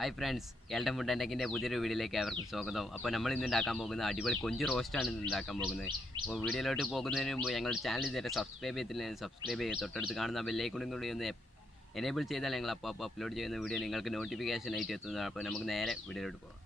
Hi friends, KL10 FOOD&TECHിന്റെ പുതിയൊരു വീഡിയോയിലേക്ക് ഏവർക്കും സ്വാഗതം. അപ്പോൾ നമ്മൾ ഇന്ന് ഉണ്ടാക്കാൻ പോകുന്ന അടിപൊളി കൊഞ്ച് റോസ്റ്റാണ് ഇന്ന് ഉണ്ടാക്കാൻ പോകുന്നത്. അപ്പോൾ വീഡിയോയിലോട്ട് പോകുന്നതിന് മുമ്പ് ഞങ്ങളുടെ ചാനൽ ഇതുവരെ സബ്സ്ക്രൈബ് ചെയ്തിട്ടില്ലെങ്കിൽ സബ്സ്ക്രൈബ് ചെയ്യുക. തൊട്ടടുത്ത് കാണുന്ന ബെല്ലൈക്കണും കൂടി ഒന്ന് എനേബിൾ ചെയ്താൽ ഞങ്ങൾ അപ്പോൾ അപ്ലോഡ് ചെയ്യുന്ന വീഡിയോ നിങ്ങൾക്ക് നോട്ടിഫിക്കേഷൻ ആയിട്ട് എത്തുന്നതാണ്. അപ്പോൾ നമുക്ക് നേരെ വീഡിയോയിലോട്ട് പോകാം.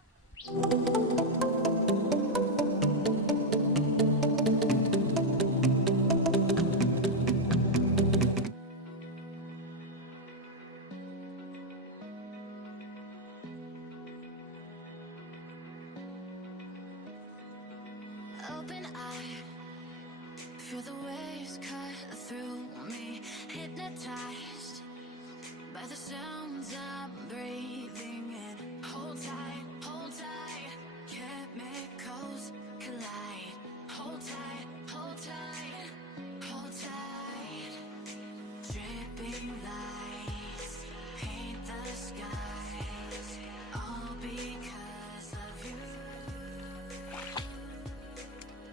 Open eye, feel the waves cut through me, hypnotized by the sounds I'm breathing in. Hold tight, chemicals collide. Hold tight, hold tight, hold tight. Dripping lights paint the skies, all because of you.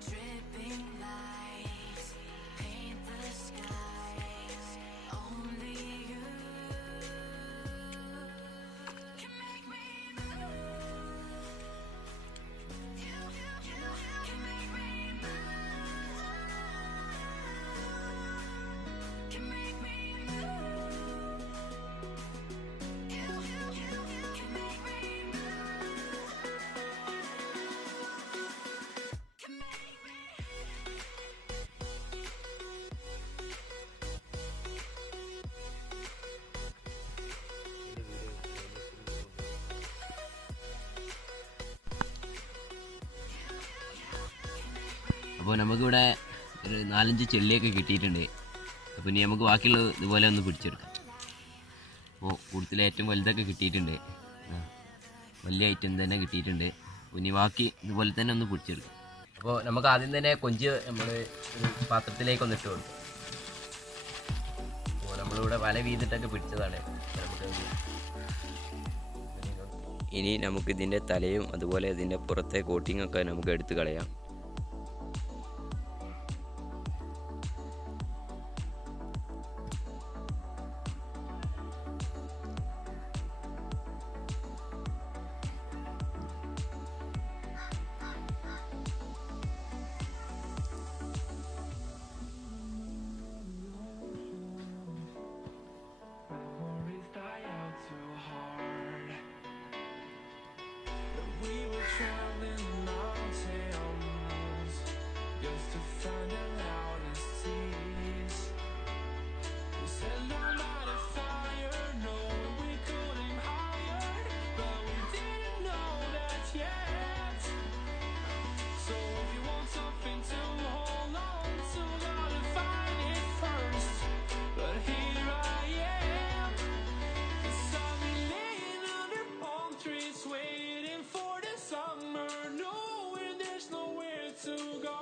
Dripping lights paint the skies. Only you can make me move. You can make me move. Can make me move. You can make me move. Can make me. അപ്പോൾ നമുക്കിവിടെ ഒരു 4-5 ചെള്ളിയൊക്കെ കിട്ടിയിട്ടുണ്ട്. അപ്പോൾ ഇനി നമുക്ക് ബാക്കിയുള്ളത് ഇതുപോലെ ഒന്ന് പിടിച്ചെടുക്കാം. അപ്പോൾ കൂടുതൽ ഏറ്റവും വലുതൊക്കെ കിട്ടിയിട്ടുണ്ട്, വലിയ ഐറ്റം തന്നെ കിട്ടിയിട്ടുണ്ട്. ഇനി ബാക്കി ഇതുപോലെ തന്നെ ഒന്ന് പിടിച്ചെടുക്കാം. അപ്പോൾ നമുക്ക് ആദ്യം തന്നെ കൊഞ്ച് നമ്മൾ ഒരു പാത്രത്തിലേക്ക് ഒന്ന് ഇട്ട് കൊടുക്കും. അപ്പോൾ നമ്മളിവിടെ വല വീതിട്ടൊക്കെ പിടിച്ചതാണ്. ഇനി നമുക്കിതിൻ്റെ തലയും അതുപോലെ ഇതിൻ്റെ പുറത്തെ കോട്ടിങ്ങൊക്കെ നമുക്ക് എടുത്ത് കളയാം. We were traveling mountains just to find the loudest seas. We set no light of fire, no, we couldn't hide, but we didn't know that yet. So if you want something to hold on to, gotta find it first. But here I am, 'cause I've been laying under palm trees waiting for the summer, knowing there's nowhere to go.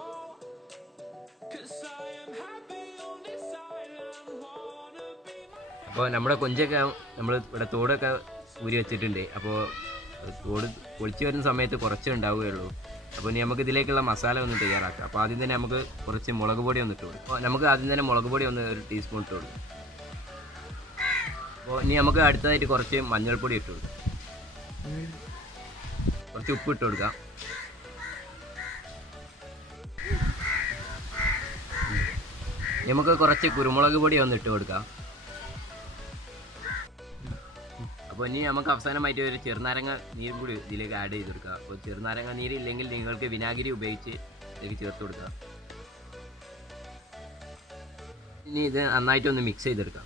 'Cause I am happy on this island, wanna be my. അപ്പോൾ നമ്മുടെ കൊഞ്ചൊക്കെ നമ്മൾ ഇവിടെ തോടൊക്കെ ഊരി വെച്ചിട്ടുണ്ട്. അപ്പോൾ തോട് പൊളിച്ച് വരുന്ന സമയത്ത് കുറച്ചേ ഉണ്ടാവുകയുള്ളൂ. അപ്പോൾ ഇനി നമുക്ക് ഇതിലേക്കുള്ള മസാല ഒന്ന് തയ്യാറാക്കാം. അപ്പോൾ ആദ്യം തന്നെ നമുക്ക് കുറച്ച് മുളക് പൊടി ഒന്ന് ഇട്ട് കൊടുക്കും. അപ്പോൾ നമുക്ക് ആദ്യം തന്നെ മുളക് പൊടി ഒന്ന് ഒരു ടീസ്പൂൺ ഇട്ട് കൊടുക്കും. അപ്പോൾ ഇനി നമുക്ക് അടുത്തതായിട്ട് കുറച്ച് മഞ്ഞൾപ്പൊടി ഇട്ട് കൊടുക്കാം, കുറച്ച് ഉപ്പ് ഇട്ട് കൊടുക്കാം. നമുക്ക് കുറച്ച് കുരുമുളക് പൊടി ഒന്ന് ഇട്ട് കൊടുക്കാം. അപ്പോൾ ഇനി നമുക്ക് അവസാനമായിട്ട് ഒരു ചെറുനാരങ്ങ നീരും കൂടി ഇതിലേക്ക് ആഡ് ചെയ്ത് കൊടുക്കുക. അപ്പോൾ ചെറുനാരങ്ങ നീര് ഇല്ലെങ്കിൽ നിങ്ങൾക്ക് വിനാഗിരി ഉപയോഗിച്ച് ഇതിലേക്ക് ചേർത്ത് കൊടുക്കുക. ഇനി ഇത് നന്നായിട്ടൊന്ന് മിക്സ് ചെയ്തെടുക്കാം.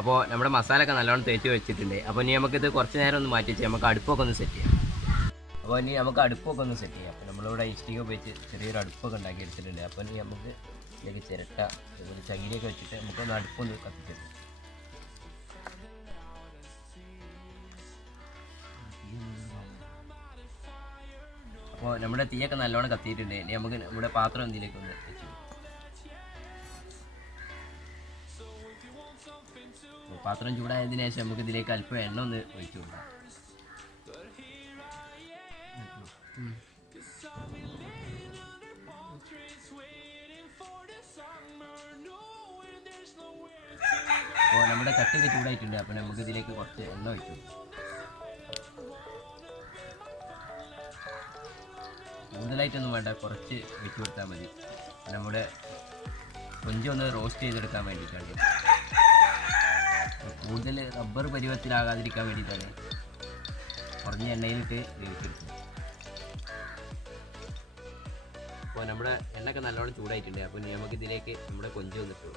അപ്പോൾ നമ്മുടെ മസാലയൊക്കെ നല്ലോണം തേച്ച് വെച്ചിട്ടുണ്ട്. അപ്പോൾ ഇനി നമുക്കിത് കുറച്ച് നേരം ഒന്ന് മാറ്റി വെച്ച് നമുക്ക് അടുപ്പൊക്കെ ഒന്ന് സെറ്റ് ചെയ്യാം. അപ്പോൾ ഇനി നമുക്ക് അടുപ്പൊക്കെ ഒന്ന് സെറ്റ് ചെയ്യാം. അപ്പോൾ നമ്മളിവിടെ ഇഷ്ടിക ഉപയോഗിച്ച് ചെറിയൊരു അടുപ്പൊക്കെ ഉണ്ടാക്കി എടുത്തിട്ടുണ്ട്. അപ്പോൾ ഇനി നമുക്ക് ഇതിലേക്ക് ചിരട്ട അതുപോലെ ചകിരിയൊക്കെ വെച്ചിട്ട് നമുക്കൊന്ന് അടുപ്പൊന്ന് കത്തിച്ചെടുക്കാം. അപ്പോൾ നമ്മുടെ തീയൊക്കെ നല്ലോണം കത്തിയിട്ടുണ്ട്. ഇനി നമുക്ക് നമ്മുടെ പാത്രം എന്തിലേക്ക് ഒന്ന് വെച്ചു. പാത്രം ചൂടായതിനു ശേഷം നമുക്ക് ഇതിലേക്ക് അല്പം എണ്ണ ഒന്ന് ഒഴിച്ചു കൊടുക്കാം. Trees waiting for the summer, knowing there's nowhere അപ്പോൾ നമ്മുടെ ചട്ടിയൊക്കെ ചൂടായിട്ടുണ്ട്. അപ്പോൾ നമുക്ക് ഇതിലേക്ക് കുറച്ച് എണ്ണ ഒഴിച്ചു. കൂടുതലായിട്ടൊന്നും വേണ്ട, കുറച്ച് ഒഴിച്ചു കൊടുത്താൽ മതി. നമ്മുടെ കൊഞ്ച് ഒന്ന് റോസ്റ്റ് ചെയ്തെടുക്കാൻ വേണ്ടിയിട്ടാണ്. കൂടുതൽ റബ്ബർ പരുവത്തിലാകാതിരിക്കാൻ വേണ്ടിയിട്ടാണ് കുറഞ്ഞ എണ്ണയിലിട്ട് വേവിച്ചെടുക്കുന്നത്. അപ്പോൾ നമ്മുടെ എണ്ണയൊക്കെ നല്ലോണം ചൂടായിട്ടുണ്ട്. അപ്പോൾ നമുക്കിതിലേക്ക് നമ്മുടെ കൊഞ്ച് വന്നിട്ട്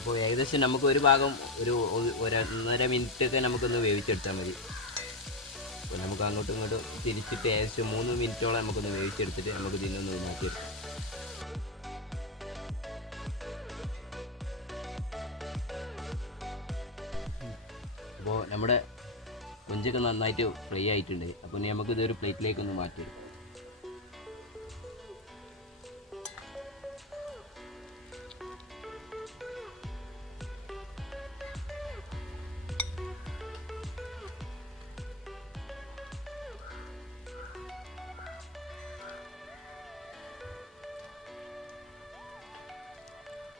അപ്പോൾ ഏകദേശം നമുക്ക് ഒരു ഭാഗം ഒരു 1.5 മിനിറ്റൊക്കെ നമുക്കൊന്ന് വേവിച്ചെടുത്താൽ മതി. അപ്പോൾ നമുക്ക് അങ്ങോട്ടും ഇങ്ങോട്ടും തിരിച്ചിട്ട് ഏകദേശം 3 മിനിറ്റോളം നമുക്കൊന്ന് വേവിച്ചെടുത്തിട്ട് നമുക്ക് ഇതിനൊന്ന് മാറ്റിയെടുക്കാം. അപ്പോൾ നമ്മുടെ കൊഞ്ചൊക്കെ നന്നായിട്ട് ഫ്രൈ ആയിട്ടുണ്ട്. അപ്പോൾ ഇനി നമുക്കിതൊരു പ്ലേറ്റിലേക്കൊന്ന് മാറ്റിയെടുക്കാം.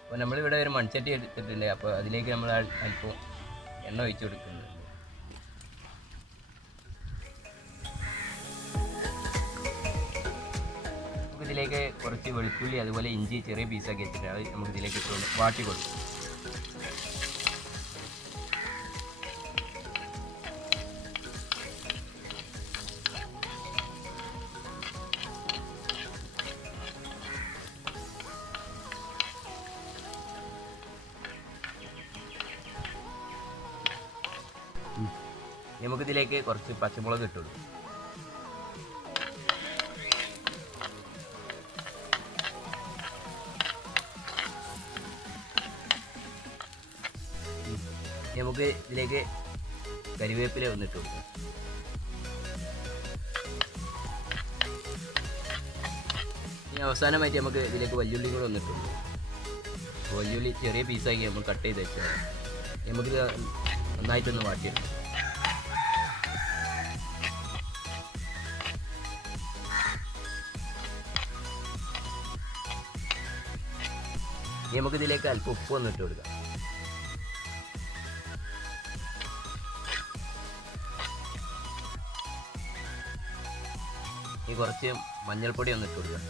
അപ്പോൾ നമ്മളിവിടെ ഒരു മൺചട്ടി എടുത്തിട്ടുണ്ട്. അപ്പോൾ അതിലേക്ക് നമ്മൾ അല്പം എണ്ണ ഒഴിച്ചു കൊടുക്കുന്നുണ്ട്. നമുക്കിതിലേക്ക് കുറച്ച് വെളുത്തുള്ളി അതുപോലെ ഇഞ്ചി ചെറിയ പീസാക്കി വെച്ചിട്ട് അത് നമുക്കിതിലേക്ക് ഇട്ടുകൊണ്ട് വാട്ടി കൊടുക്കും. നമുക്കിതിലേക്ക് കുറച്ച് പച്ചമുളക് ഇട്ടു കൊടുക്കും. നമുക്ക് ഇതിലേക്ക് കരിവേപ്പില ഒന്നിട്ട് കൊടുക്കാം. ഇനി അവസാനമായിട്ട് നമുക്ക് ഇതിലേക്ക് വല്യുള്ളി കൂടെ ഒന്നിട്ട് കൊടുക്കാം. വല്യുള്ളി ചെറിയ പീസാക്കി നമ്മൾ കട്ട് ചെയ്ത് വെച്ചാൽ നമുക്കിത് നന്നായിട്ടൊന്ന് വാട്ടിയെടുക്കാം. ഇനി നമുക്കിതിലേക്ക് അല്പം ഉപ്പ് ഒന്ന് ഇട്ട് കൊടുക്കാം. ഇനി കുറച്ച് മഞ്ഞൾപ്പൊടി ഒന്ന് ഇട്ട് കൊടുക്കാം.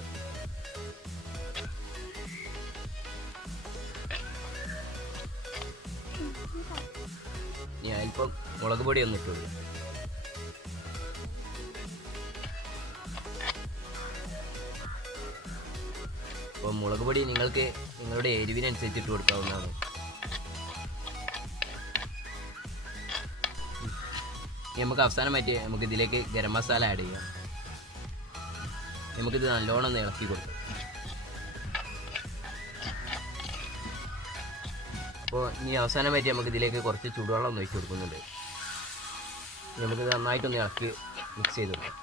ഇനി അല്പം മുളക് പൊടി ഒന്ന് ഇട്ട് കൊടുക്കാം. അപ്പോൾ മുളക് പൊടി നിങ്ങൾക്ക് നിങ്ങളുടെ എരിവിനനുസരിച്ച് ഇട്ട് കൊടുക്കാവുന്നതാണ്. ഇനി നമുക്ക് അവസാനമായിട്ട് നമുക്ക് ഇതിലേക്ക് ഗരം മസാല ആഡ് ചെയ്യാം. നമുക്കിത് നല്ലോണം ഒന്ന് ഇളക്കി കൊടുക്കാം. അപ്പോൾ ഇനി അവസാനമായിട്ട് നമുക്ക് ഇതിലേക്ക് കുറച്ച് ചൂടുവെള്ളം ഒന്ന് ഒഴിച്ച് കൊടുക്കുന്നുണ്ട്. നമുക്കിത് നന്നായിട്ടൊന്ന് ഇളക്കി മിക്സ് ചെയ്ത് കൊടുക്കാം.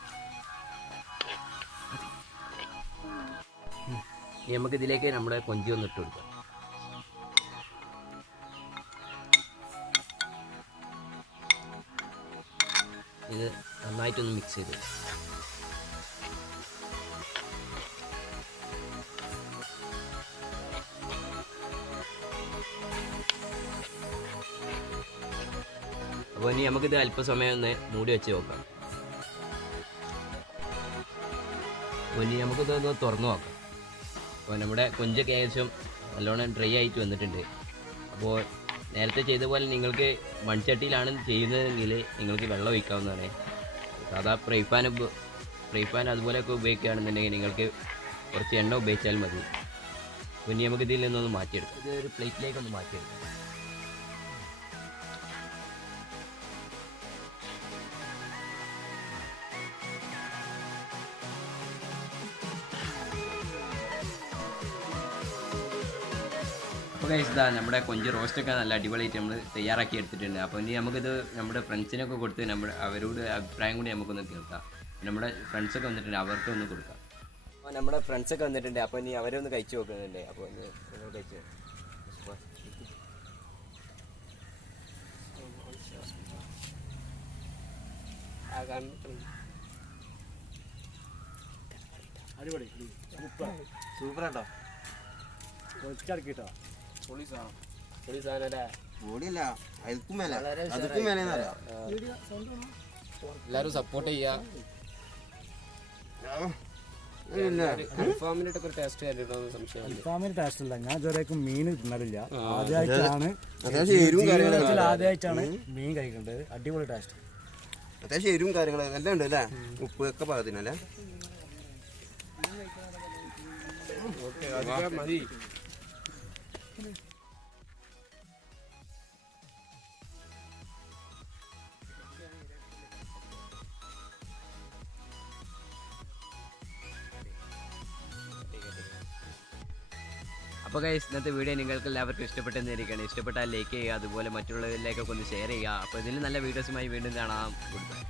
ഇനി നമുക്കിതിലേക്ക് നമ്മുടെ കൊഞ്ചി ഒന്ന് ഇട്ട് കൊടുക്കാം. ഇത് നന്നായിട്ടൊന്ന് മിക്സ് ചെയ്ത് കൊടുക്കാം. അപ്പോൾ ഇനി നമുക്കിത് അല്പസമയം ഒന്ന് മൂടി വെച്ച് നോക്കാം. അപ്പോൾ ഇനി നമുക്കിതൊന്ന് തുറന്നു നോക്കാം. അപ്പോൾ നമ്മുടെ കൊഞ്ചൊക്കെ ഏകദേശം നല്ലോണം ഡ്രൈ ആയിട്ട് വന്നിട്ടുണ്ട്. അപ്പോൾ നേരത്തെ ചെയ്ത പോലെ നിങ്ങൾക്ക് മൺചട്ടിയിലാണ് ചെയ്യുന്നതെങ്കിൽ നിങ്ങൾക്ക് വെള്ളം ഒഴിക്കാവുന്നതാണ്. സാധാ ഫ്രൈ പാൻ അതുപോലെയൊക്കെ ഉപയോഗിക്കുകയാണെന്നുണ്ടെങ്കിൽ നിങ്ങൾക്ക് കുറച്ച് എണ്ണ ഉപയോഗിച്ചാൽ മതി. അപ്പോൾ ഇനി നമുക്ക് ഇതിൽ നിന്നൊന്ന് മാറ്റിയെടുക്കാം. ഇത് ഒരു പ്ലേറ്റിലേക്കൊന്ന് മാറ്റിയെടുക്കാം. അപ്പോൾ ഗൈസ് ഇതാ നമ്മുടെ കൊഞ്ച് റോസ്റ്റൊക്കെ നല്ല അടിപൊളിയായിട്ട് നമ്മൾ തയ്യാറാക്കി എടുത്തിട്ടുണ്ട്. അപ്പോൾ ഇനി നമുക്കിത് നമ്മുടെ ഫ്രണ്ട്സിനൊക്കെ കൊടുത്ത് അവരോട് അഭിപ്രായം കൂടി നമുക്കൊന്ന് കേൾക്കാം. നമ്മുടെ ഫ്രണ്ട്സൊക്കെ വന്നിട്ടുണ്ട്, അവർക്ക് ഒന്ന് കൊടുക്കാം. അപ്പോൾ നമ്മുടെ ഫ്രണ്ട്സൊക്കെ വന്നിട്ടുണ്ട്. അപ്പോൾ ഇനി അവരൊന്ന് കഴിച്ച് നോക്കുന്നുണ്ട്. അപ്പോൾ ഒന്ന് കഴിച്ച് അടിപൊളി സൂപ്പർ കേട്ടോ. പൊളിച്ചടക്കിട്ടോ. പൊളി സാധനല്ലേ. പൊടിയല്ല, അതിൽക്കും മേലെ, അതുക്കും മേലെ എല്ലാരും സപ്പോർട്ട് ചെയ്യാ. അൽഫാമിന്റെ ഒക്കെ ഒരു ടേസ്റ്റ് കണ്ടിട്ടുണ്ടോ സംശയം. അൽഫാമിന് ടേസ്റ്റ് ഇല്ല. ഞാൻ ഇതുവരേക്കും മീൻ തിന്നലില്ല. ആദ്യമായിട്ടാണ് മീൻ കഴിക്കേണ്ടത്. അടിപൊളി ടേസ്റ്റ്. അത്യാവശ്യം എരിവും കാര്യങ്ങളും എല്ലാം ഉണ്ട് അല്ലേ? ഉപ്പ് ഒക്കെ പാകത്തിനല്ലേ? മതി. അപ്പോൾ ഗൈസ്, ഇന്നത്തെ വീഡിയോ നിങ്ങൾക്ക് എല്ലാവർക്കും ഇഷ്ടപ്പെട്ടെന്നിരിക്കുകയാണ്. ഇഷ്ടപ്പെട്ടാൽ ലൈക്ക് ചെയ്യുക, അതുപോലെ മറ്റുള്ളവരിലേക്കൊക്കെ ഒന്ന് ഷെയർ ചെയ്യുക. അപ്പോൾ ഇതിൽ നല്ല വീഡിയോസുമായി വീണ്ടും കാണാം. Good bye.